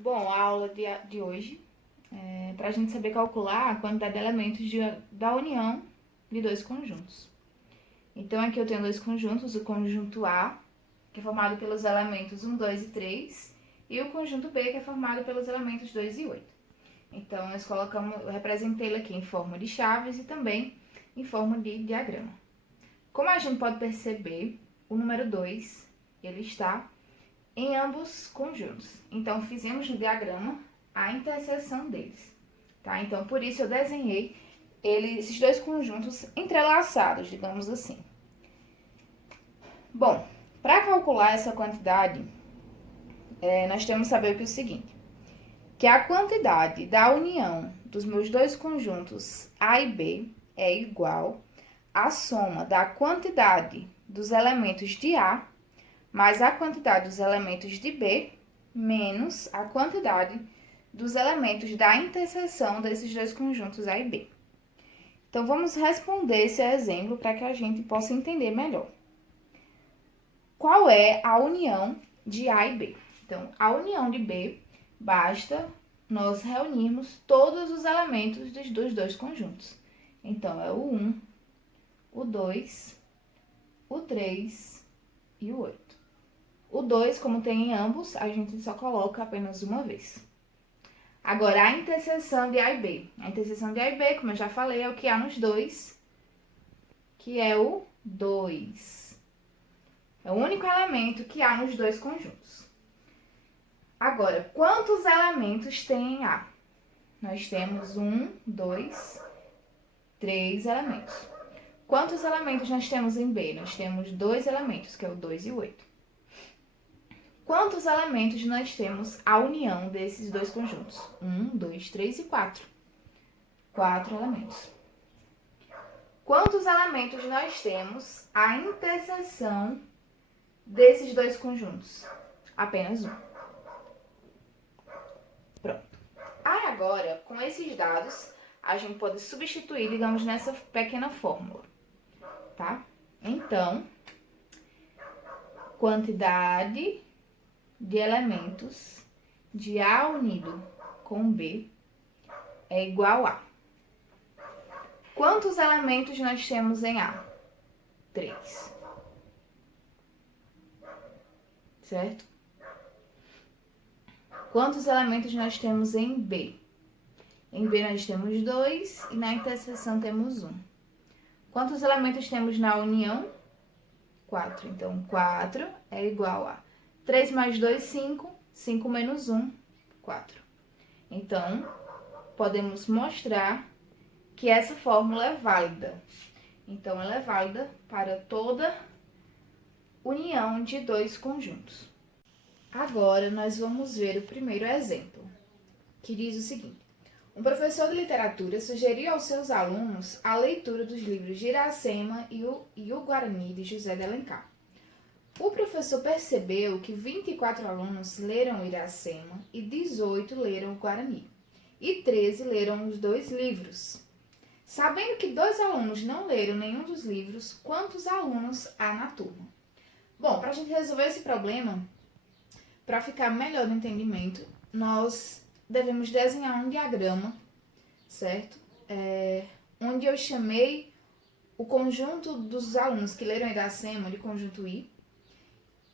Bom, a aula de hoje é para a gente saber calcular a quantidade de elementos da união de dois conjuntos. Então, aqui eu tenho dois conjuntos, o conjunto A, que é formado pelos elementos 1, 2 e 3, e o conjunto B, que é formado pelos elementos 2 e 8. Então, eu representei ele aqui em forma de chaves e também em forma de diagrama. Como a gente pode perceber, o número 2, ele está em ambos conjuntos. Então, fizemos no diagrama a interseção deles, tá? Então, por isso eu desenhei esses dois conjuntos entrelaçados, digamos assim. Bom, para calcular essa quantidade, nós temos que saber o seguinte, que a quantidade da união dos meus dois conjuntos A e B é igual à soma da quantidade dos elementos de A mais a quantidade dos elementos de B menos a quantidade dos elementos da interseção desses dois conjuntos A e B. Então, vamos responder esse exemplo para que a gente possa entender melhor. Qual é a união de A e B? Então, a união de B, basta nós reunirmos todos os elementos dos dois conjuntos. Então, é o 1, o 2, o 3 e o 8. O 2, como tem em ambos, a gente só coloca apenas uma vez. Agora, a interseção de A e B. A interseção de A e B, como eu já falei, é o que há nos dois, que é o 2. É o único elemento que há nos dois conjuntos. Agora, quantos elementos tem em A? Nós temos 1, 2, 3 elementos. Quantos elementos nós temos em B? Nós temos 2 elementos, que é o 2 e o 8. Quantos elementos nós temos a união desses dois conjuntos? 1, 2, 3 e 4. 4 elementos. Quantos elementos nós temos a interseção desses dois conjuntos? Apenas um. Pronto. Aí agora, com esses dados, a gente pode substituir, digamos, nessa pequena fórmula, tá? Então, quantidade de elementos de A unido com B é igual a... Quantos elementos nós temos em A? 3. Certo? Quantos elementos nós temos em B? Em B nós temos 2 e na interseção temos 1. Quantos elementos temos na união? 4. Então, 4 é igual a 3 mais 2, 5. 5 menos 1, 4. Então, podemos mostrar que essa fórmula é válida. Então, ela é válida para toda união de dois conjuntos. Agora, nós vamos ver o primeiro exemplo, que diz o seguinte. Um professor de literatura sugeriu aos seus alunos a leitura dos livros de Iracema e o Guarani, de José de Alencar. O professor percebeu que 24 alunos leram Iracema e 18 leram o Guarani, e 13 leram os dois livros. Sabendo que 2 alunos não leram nenhum dos livros, quantos alunos há na turma? Bom, para a gente resolver esse problema, para ficar melhor no entendimento, nós devemos desenhar um diagrama, certo? Onde eu chamei o conjunto dos alunos que leram Iracema de conjunto I,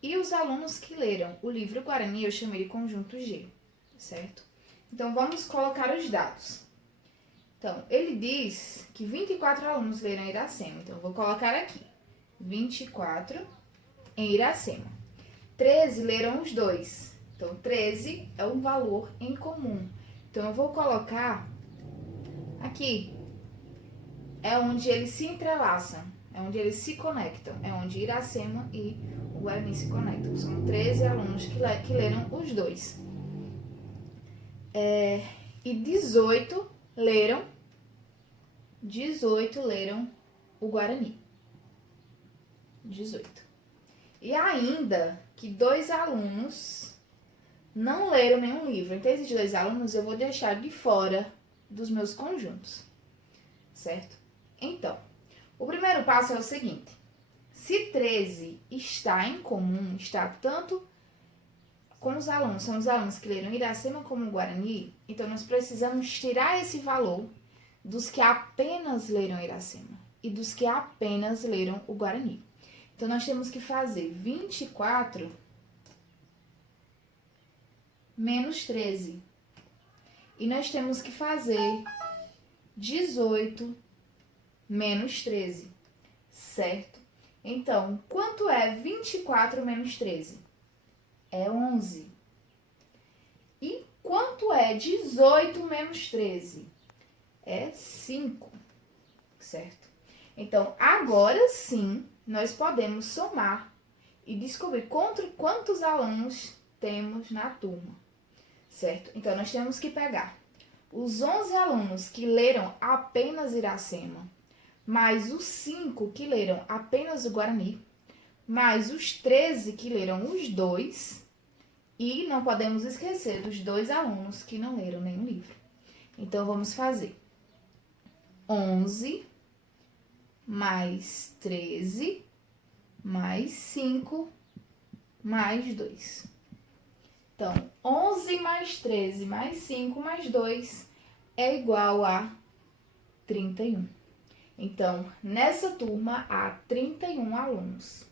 e os alunos que leram o livro Guarani eu chamei de conjunto G, certo? Então, vamos colocar os dados. Então, ele diz que 24 alunos leram Iracema. Então, eu vou colocar aqui 24 em Iracema. 13 leram os dois. Então, 13 é um valor em comum. Então, eu vou colocar aqui. É onde eles se entrelaçam. É onde eles se conectam. É onde Iracema e o Guarani se conectam. São 13 alunos que leram os dois. E 18 leram o Guarani. 18. E ainda que 2 alunos não leram nenhum livro. Então, esses 2 alunos eu vou deixar de fora dos meus conjuntos, certo? Então, o primeiro passo é o seguinte. Se 13 está em comum, está tanto como os alunos são os alunos que leram Iracema como Guarani, então nós precisamos tirar esse valor dos que apenas leram Iracema e dos que apenas leram o Guarani. Então, nós temos que fazer 24 menos 13. E nós temos que fazer 18 menos 13, certo? Então, quanto é 24 menos 13? É 11. E quanto é 18 menos 13? É 5, certo? Então, agora sim, nós podemos somar e descobrir quantos alunos temos na turma, certo? Então, nós temos que pegar os 11 alunos que leram apenas Iracema, mais os 5 que leram apenas o Guarani, mais os 13 que leram os dois, e não podemos esquecer dos 2 alunos que não leram nenhum livro. Então, vamos fazer 11 mais 13 mais 5 mais 2. Então, 11 mais 13 mais 5 mais 2 é igual a 31. Então, nessa turma há 31 alunos.